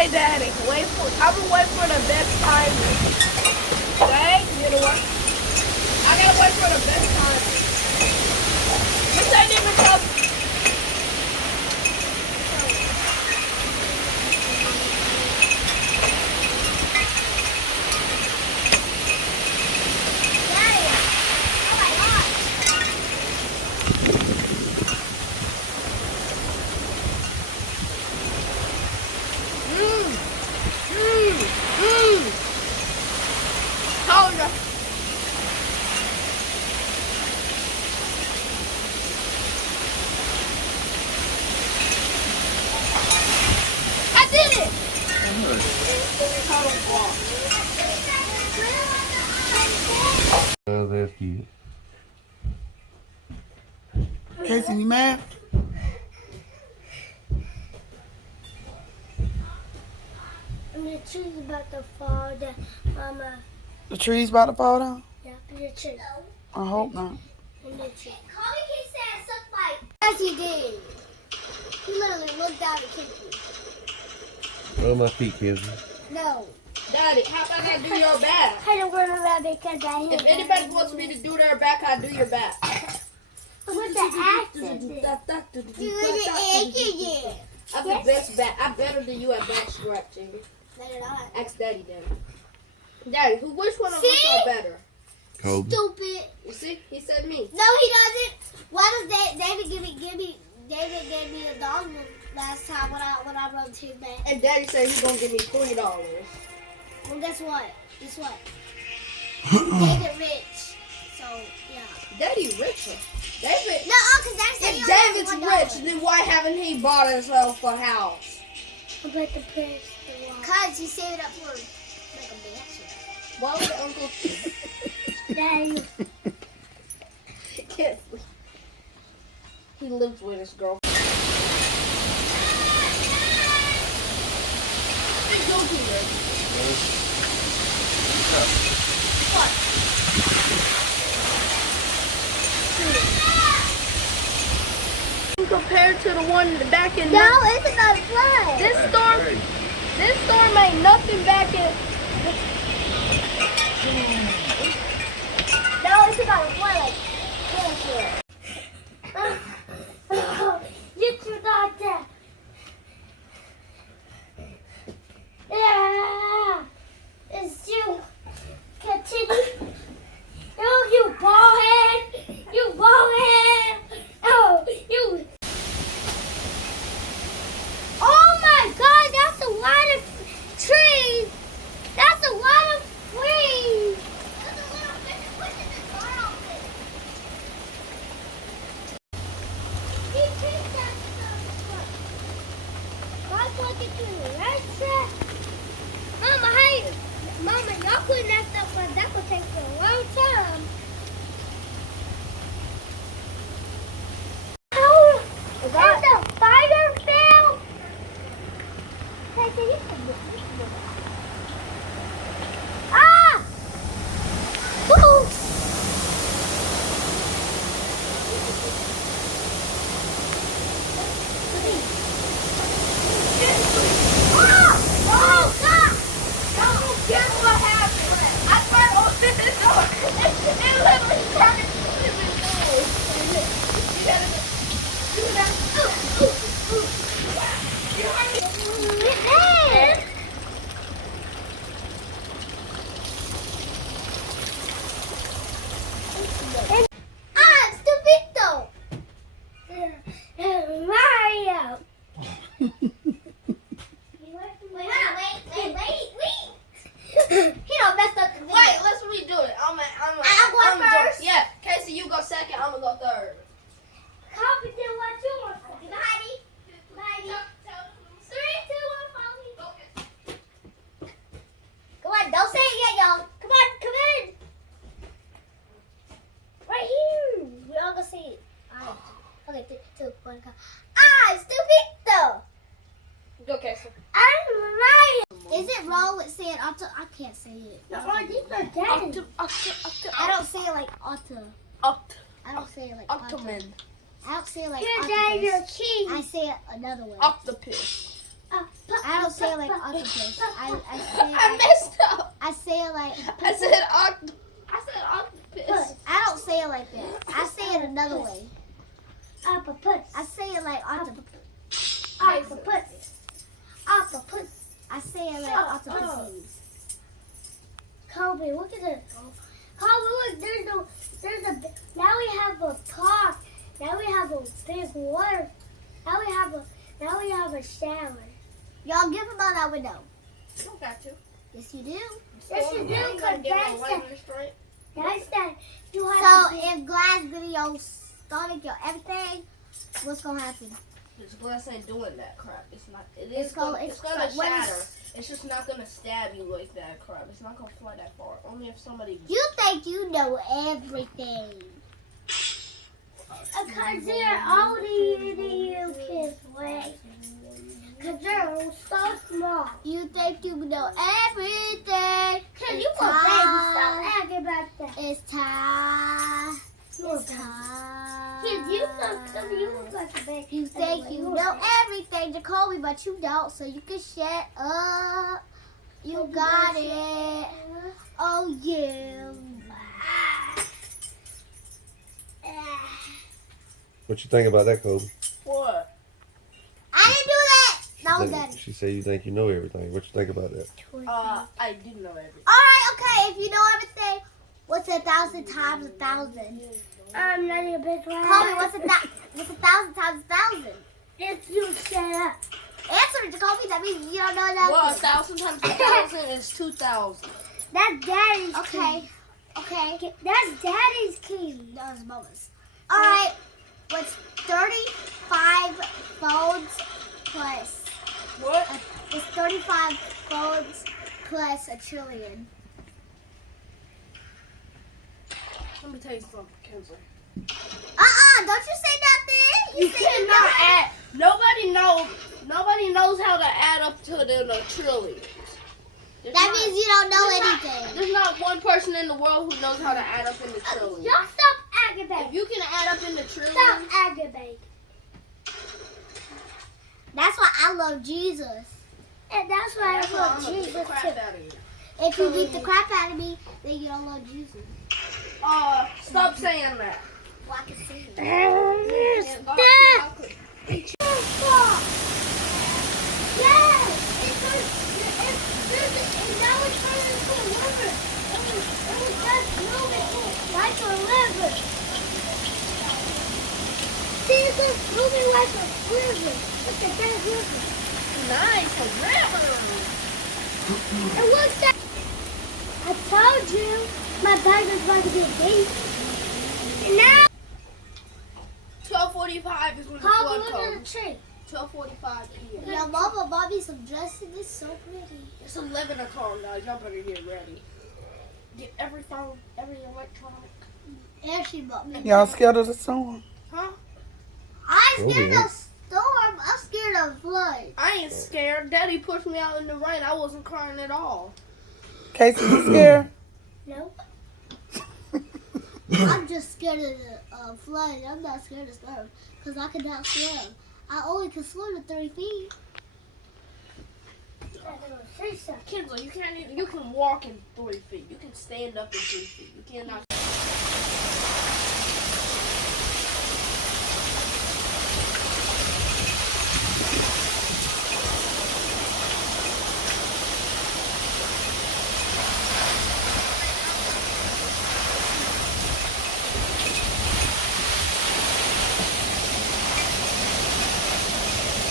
Okay, Daddy. I'm gonna wait for the best time. Okay, you know what? I gotta wait for the best time. This ain't even close. Told ya. I did it. That's cute. Casey, you mad? And the tree's about to fall down, Mama. The tree's about to fall down? Yeah, the tree. I hope not. And the tree. Kobe keeps saying something like, yes, he did. He literally looked down and kicked me. Where my feet, kids? No. Daddy, how about I do your back? I don't want to laugh because I hit If anybody wants me to do their back, I'll do your back. with the accent. You did it. I'm the best back. I'm better than you at back scratching. Better not. Ask Daddy then. Daddy, which one of us are better? Kobe. Stupid. You see? He said me. No, he doesn't. Why does David David gave me a dog last time when I rubbed his back. And Daddy said he's gonna give me $20. Well, guess what? David rich. So yeah. Daddy richer. David. No, cause Daddy said If David's rich, then why haven't he bought himself a house? I'm about to press the wall. Cause he saved it up for like a mansion. Why would Uncle? Daddy. Can't sleep. He lives with his girlfriend. Big donkey What? Compared to the one in the back in No, it's about to fly. This storm ain't nothing back in. No, it's about to fly like Get your dog down. Yeah. It's you. Continue. Oh, you bald head. You bald head. Oh, you. Oh my God, that's a lot of trees. That's a lot of trees. There's a little fish pushing the door open. He picked that stuff. God's looking to the right side. Mama, hey. Mama, y'all putting that stuff on. That could take a long time. Oh, and the spider fell. Ah! Woo! Ah! Oh, God! Guess what happened? I tried to open the door. It literally started to move. You gotta do that. Ah, stupito! Mario! Wait. He don't messed up the video. Wait, let's redo it. I'm going first? Yeah, Casey, you go second. I'm gonna go third. Copy did what you want. Mighty. 3, 2, 1, follow me. Come on, don't say it yet, y'all. Come in. Right here. We all gonna say it. Alright. Okay, 3, 2, 1, go. Ah, stupito. Go, Casey. I'm right. Is it wrong with saying auto? I can't say it. No, these are dead. I don't say it like auto. I don't say it like Octoman. I don't say it like Your octopus. dad, you're king. I say it another way. Octopus. I I don't say it like octopus. I messed up. I say it like. I said octopus. I don't say it like that. I say it another way. Octopus. I say it like octopus. Octopus. Octopus. I say it like octopus. Kobe, look at this. Kobe, look, now we have a park. Now we have a big water. Now we have a shower. Y'all give them out that window. I don't got to. Yes, you do. Yes, you do. That's that. So if glass getting your stomach, your everything, what's gonna happen? This glass ain't doing that crap. It's not. It's gonna shatter. It's just not gonna stab you like that crap. It's not gonna fly that far. Only if somebody. You think you know everything? Because they're older than you kids, wait. Because they're so small. You think you know everything? Because you a baby. Stop acting about that. It's time. It's time. Kids, you look like a baby. You think you know everything, Jacoby, but you don't, so you can shut up. You got it. Oh, yeah. What you think about that, Kobe? What? I didn't do that. That was Daddy. She said you think you know everything. What you think about that? I do know everything. Alright, okay. If you know everything, what's 1,000 times 1,000? I'm not even big one. Kobe, what's 1,000 times 1,000? If you shut up. Answer it, Jacoby. That means you don't know nothing. Well, 1,000 times 1,000 is 2,000. That's Daddy's key. Okay. That's Daddy's key. That's Mama's. Alright. What's 35 phones plus? What? It's 35 phones plus a trillion. Let me tell you something, Kenzie. Don't you say nothing. You cannot add. Nobody knows how to add up to the trillions. That means you don't know anything. There's not one person in the world who knows how to add up in the trillions. Y'all stop aggravating. If you can add up in the trillions. Stop aggravating. That's why I love Jesus. And that's why I love Jesus too. If you beat the crap out of me, then you don't love Jesus. Stop saying that. Well, I can see it. Stop. Yes! And now it's turning into a river. It was just moving like a river. See, it's just moving like a river. It's a big river. Nice, a river. And what's that? I told you my bag was about to get deep. And now 12:45 is when the flood look at comes. the tree. 12:45 p.m. Your mama bought me some dresses. It's so pretty. It's 11 o'clock, guys. Y'all better get ready. Get every phone, every electronic. And she bought me. Y'all scared of the storm? Huh? I ain't scared of storm. I'm scared of flood. I ain't scared. Daddy pushed me out in the rain. I wasn't crying at all. Casey, you scared? Nope. I'm just scared of the flood. I'm not scared of storm because I cannot swim. I only can swim to 30 feet. Kids, you can walk in 3 feet. You can stand up in 3 feet. You cannot.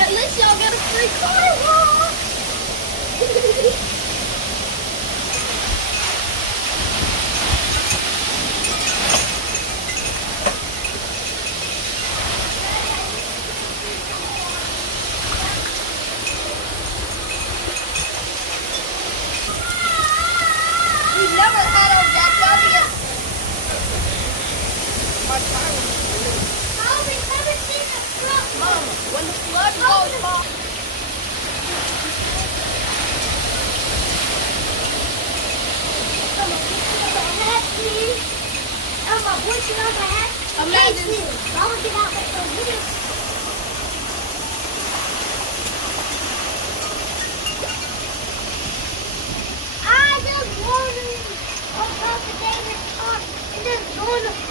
At least y'all get a free car walk. We've never had a that W. My car was blue. Mama, when the flood goes by. Imagine. on the